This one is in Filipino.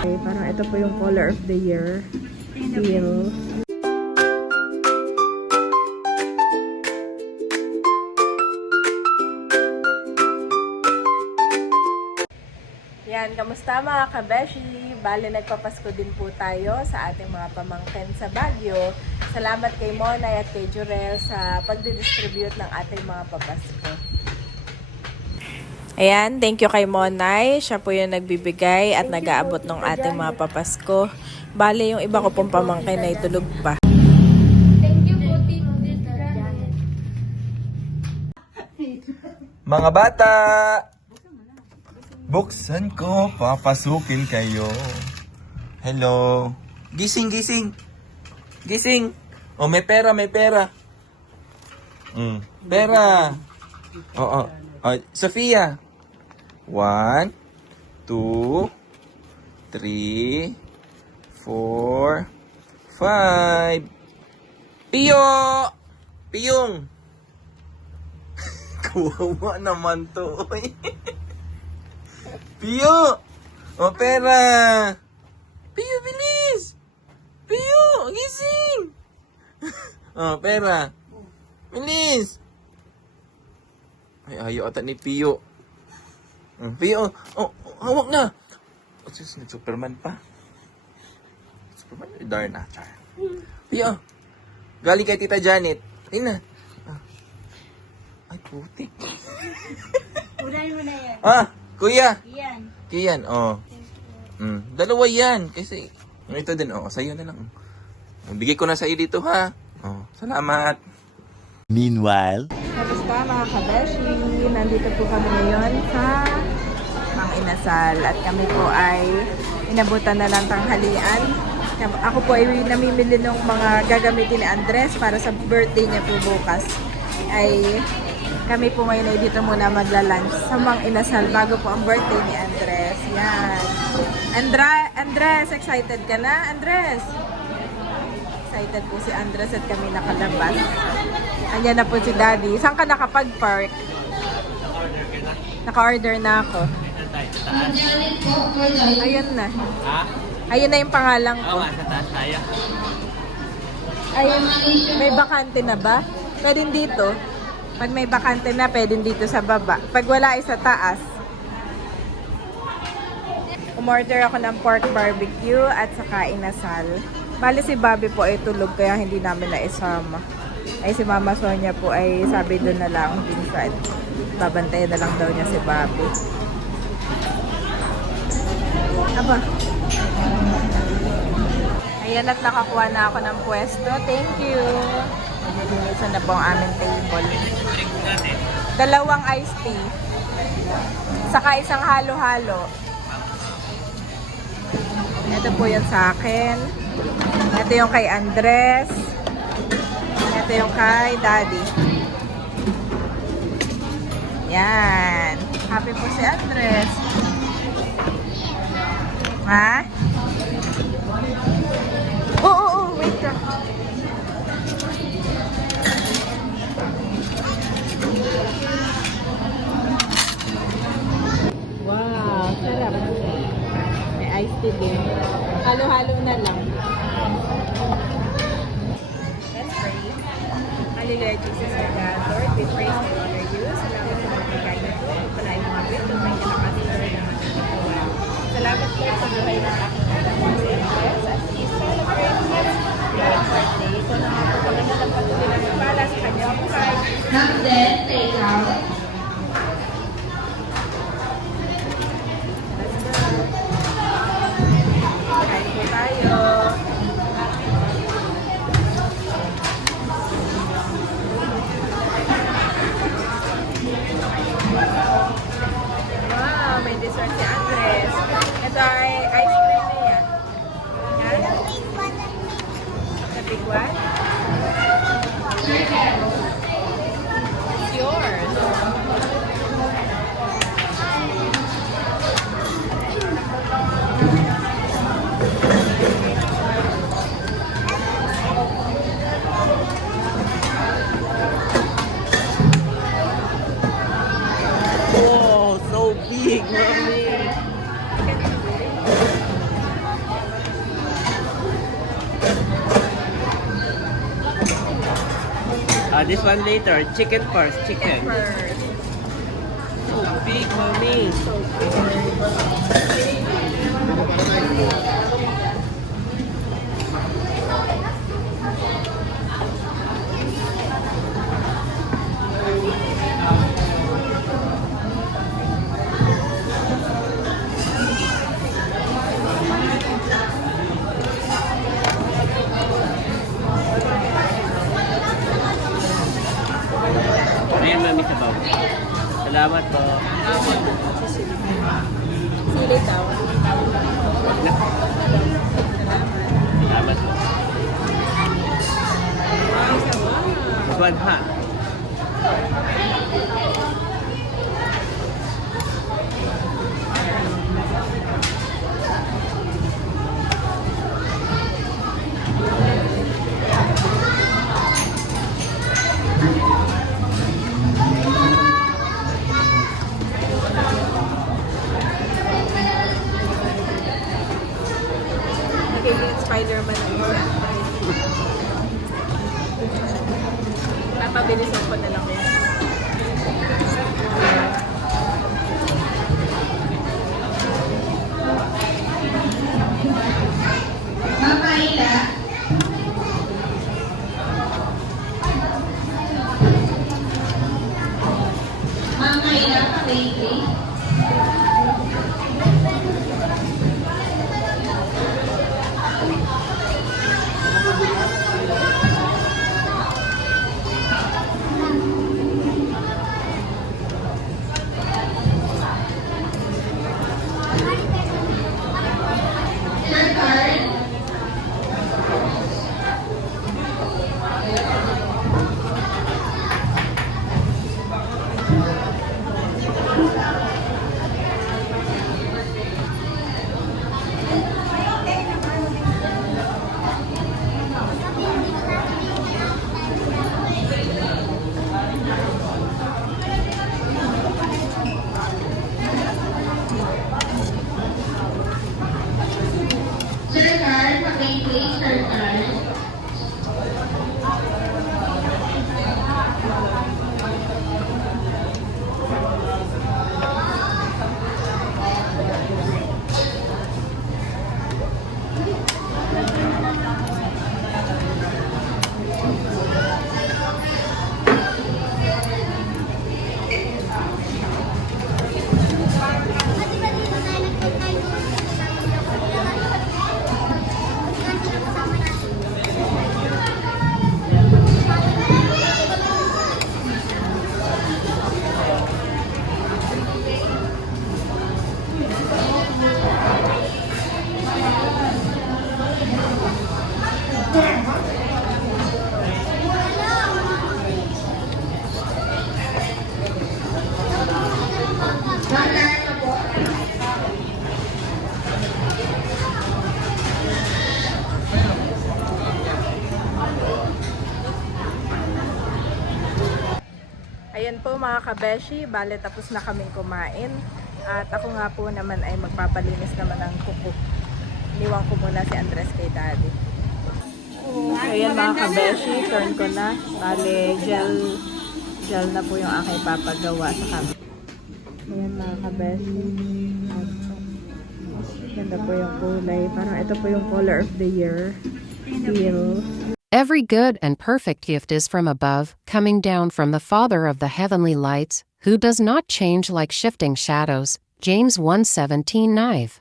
Okay, parang ito po yung color of the year. Teal. Yan, kamusta mga kabeshi? Bale, nagpapasko din po tayo sa ating mga pamangkin sa Baguio. Salamat kay Monay at kay Jurel sa pagdidistribute ng ating mga papasko. Ayan, thank you kay Monay. Siya po yung nagbibigay at nag-aabot ng ating mga papasko. Bale, yung iba ko pong pamangkin na itulog pa. Thank you po, Tita Janet. Mga bata! Buksan ko, papasukin kayo. Hello. Gising, gising. Gising. Oh, may pera, may pera. Pera. Oo. Oh, Sofia. 1, 2, 3, 4, 5. Piyo! Piyong! Kawawa naman to. Piyo! O, pera! Piyo, bilis! Piyo! Gising! O, pera! Bilis! Ay, ayaw ata ni Piyo. Piyo, hawak na! O, sus, Superman pa. Superman, Darna. Piyo! Galing kay Tita Janet. Tingnan. Ay, putik. Unahin mo na yan. Kuya! Yan. Kiyan, dalawa yan. Kasi, ito din, sa'yo na lang. Bigay ko na sa'yo dito, ha? Salamat. Meanwhile, Kamusta mga kabeshi? Nandito po kami ngayon sa Mang Inasal at kami po ay inabutan na ng tanghalian. Ako po ay namimili ng mga gagamitin ni Andres para sa birthday niya po bukas. Ay kami po ngayon ay dito muna magla-lunch sa Mang Inasal bago po ang birthday ni Andres. Yan. Andres, excited ka na? Andres? Excited po si Andres at kami nakalabas. Andiyan na po si Daddy. Saan ka nakapag-park? Naka-order na ako. Ayun na. Ayun na yung pangalan ko. Sa taas tayo. Ayun, may bakante na ba? Pwede dito. Pag may bakante na, pwede dito sa baba. Pag wala ay sa taas. Umorder ako ng pork barbecue at saka inasal. Bali si Bobby po ay tulog kaya hindi namin naisama. Ay si Mama Sonia po ay sabi doon na lang minsan. Babantayan na lang daw niya si Bobby. Aba. Ayan at nakakuha na ako ng pwesto. Thank you. Nilinisan na po ang aming table. 2 iced tea. Saka isang halo-halo. Ito po yung sa akin. Ito yung kay Andres. Ito yung kay Daddy. Yan. Happy po si Andres. Ha? Oo, wait ka. Wow, sarap. May iced tea din. Halo-halo na lang. Let's pray. Hallelujah, Jesus, our God. Lord, we praise and honor you. Salamat sa mga pagkain na ito. Palain mga bito, may kinakasiro ng mga katawan. Salamat Lord sa buhay ng aking anak mo si Andres at i-celebrate niya yung birthday. Ito na nga po paganda ng patuloy na magpala sa kanyang buhay. And then, take out. Kain po tayo. Wow, may dessert si Andres. Ito ay ice cream na yan. Yan. The big one? It's yours. Oh, so big, mommy. This one later. Chicken first. Chicken. First. So big, mommy. Ayan, mami, sabaw. Salamat po. Sili daw. Salamat po. This one ha. Nagiging Spider-Man ang isa. Papabilisan ko na lang yun. Ayan po mga kabeshi, bale tapos na kaming kumain. At ako nga po naman ay magpapalinis naman ng kuko. Iniwan ko muna si Andres kay Daddy. Ayan mga kabeshi, turn ko na. Bale, gel na po yung aking papagawa sa kami. Ayan mga kabeshi. Ganda po yung kulay. Parang ito po yung color of the year. Teal. Every good and perfect gift is from above, coming down from the Father of the heavenly lights, who does not change like shifting shadows. James 1:17 Knife.